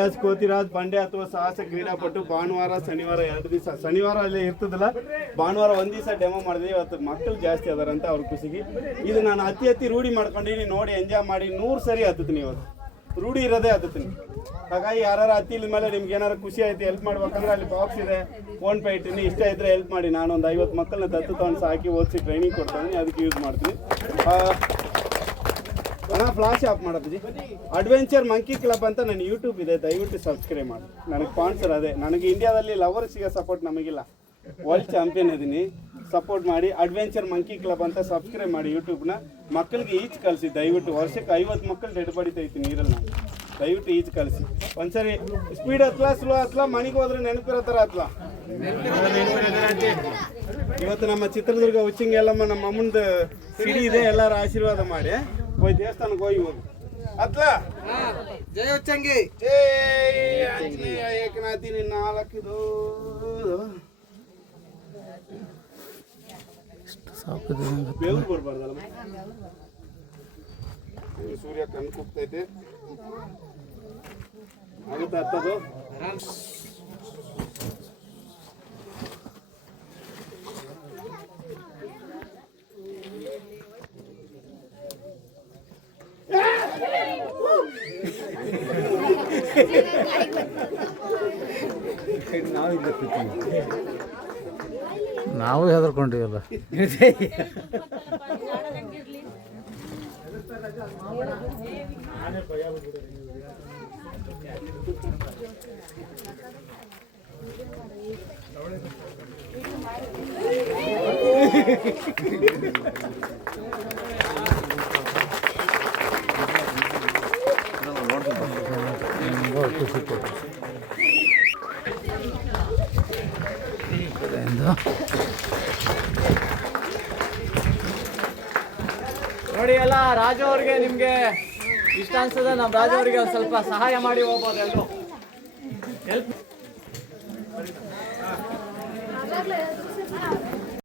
S Kothiraj Pandey ಅಥವಾ ಸಾಹಸ ಕ್ರೀಡಾಪಟು ಭಾನುವಾರ ಶನಿವಾರ 2 ದಿವಸ ಶನಿವಾರ ಅಲ್ಲೇ ಇರ್ತದಲ್ಲ ಭಾನುವಾರ ಒಂದು ದಿವಸ ಡೆಮೋ ಮಾಡಿದ್ವಿ. ಇವತ್ತು ಮಕ್ಕಳು ಜಾಸ್ತಿ ಅದಾರಂತ ಅವ್ರ ಖುಷಿಗೆ ಇದು ನಾನು ಅತಿ ರೂಢಿ ಮಾಡ್ಕೊಂಡಿನಿ. ನೋಡಿ ಎಂಜಾಯ್ ಮಾಡಿ 100 ಸರಿ ಹತ್ತೀನಿ. ಇವತ್ತು ರೂಢಿ ಇರೋದೇ ಹತ್ತೀನಿ. ಹಾಗಾಗಿ ಯಾರು ಹತ್ತಿದ ಮೇಲೆ ನಿಮ್ಗೆ ಏನಾರು ಖುಷಿ ಆಯ್ತು ಹೆಲ್ಪ್ ಮಾಡ್ಬೇಕಂದ್ರೆ ಅಲ್ಲಿ ಬಾಕ್ಸ್ ಇದೆ, ಫೋನ್ ಪೇ ಇಟ್ಟಿನಿ. ಇಷ್ಟ ಇದ್ರೆ ಹೆಲ್ಪ್ ಮಾಡಿ. ನಾನು ಒಂದು 50 ಮಕ್ಕಳನ್ನ ದತ್ತು ತಗೊಂಡು ಸಾಕಿ ಓದಿಸಿ ಟ್ರೈನಿಂಗ್ ಕೊಡ್ತಾನೆ, ಅದಕ್ಕೆ ಯೂಸ್ ಮಾಡ್ತೀನಿ. ಫ್ಲಾಶ್ ಆಫ್ ಮಾಡಪ್ಪ. ಅಡ್ವೆಂಚರ್ ಮಂಕಿ ಕ್ಲಬ್ ಅಂತ ನನ್ನ ಯೂಟ್ಯೂಬ್ ಇದೆ, ದಯವಿಟ್ಟು ಸಬ್ಸ್ಕ್ರೈಬ್ ಮಾಡಿ. ನನಗೆ ಸ್ಪಾನ್ಸರ್ ಅದೇ. ನನಗೆ ಇಂಡಿಯಾದಲ್ಲಿ ಲವರ್ಸಿಗೆ ಸಪೋರ್ಟ್ ನಮಗಿಲ್ಲ, ವರ್ಲ್ಡ್ ಚಾಂಪಿಯನ್ ಇದೀನಿ. ಸಪೋರ್ಟ್ ಮಾಡಿ. ಅಡ್ವೆಂಚರ್ ಮಂಕಿ ಕ್ಲಬ್ ಅಂತ ಸಬ್ಸ್ಕ್ರೈಬ್ ಮಾಡಿ ಯೂಟ್ಯೂಬ್ನ. ಮಕ್ಕಳಿಗೆ ಈಜು ಕಳಿಸಿ ದಯವಿಟ್ಟು. ವರ್ಷಕ್ಕೆ 50 ಮಕ್ಕಳು ಡೆಡ್ ಬಡಿತೈತಿ ನೀರಲ್ಲಿ. ನಾನು ದಯವಿಟ್ಟು ಈಜು ಕಳಿಸಿ. ಒಂದ್ಸರಿ ಸ್ಪೀಡ್ ಹತ್ಲ ಸ್ಲೋ ಹತ್ಲ ಮನೆಗೆ ಹೋದ್ರೆ ನೆನಪಿರೋ ಥರ ಹತ್ಲ. ಇವತ್ತು ನಮ್ಮ ಚಿತ್ರದುರ್ಗ ಉಚ್ಚಿಂಗ ಎಲ್ಲಮ್ಮ ನಮ್ಮ ಅಮ್ಮಂದು ಸಿಡಿ ಇದೆ, ಎಲ್ಲರ ಆಶೀರ್ವಾದ ಮಾಡಿ ಹೋಯ್ ದೇವಸ್ಥಾನಕ್ಕೆ ಹೋಗಿ ಹೋಗಿ ಹತ್ಲ. ಜಯ ಉಚ್ಚಂಗಿ, ಜೈ ಆಂಜನೇಯ ಏಕನಾಥಿ. ನಿನ್ನ 4 ಬೇವ್ರು ಬರ್ಬಾರ್ದಲ್ಲ. ಸೂರ್ಯ ಕಣ್ಣು ಕುಗ್ತೈತೆ. ಆಗುತ್ತೆ ಹತ್ತದು. ನಾವು ಹೆದರ್ಕೊಂಡಿವಲ್ಲ. ನೋಡಿ ಎಲ್ಲ ರಾಜು ಅವ್ರಿಗೆ ನಿಮ್ಗೆ ಇಷ್ಟ ಅನ್ಸದ ನಮ್ಮ ರಾಜು ಅವರಿಗೆ ಸ್ವಲ್ಪ ಸಹಾಯ ಮಾಡಿ ಹೋಗ್ಬೋದು. ಎಲ್ಲರೂ ಹೆಲ್ಪ್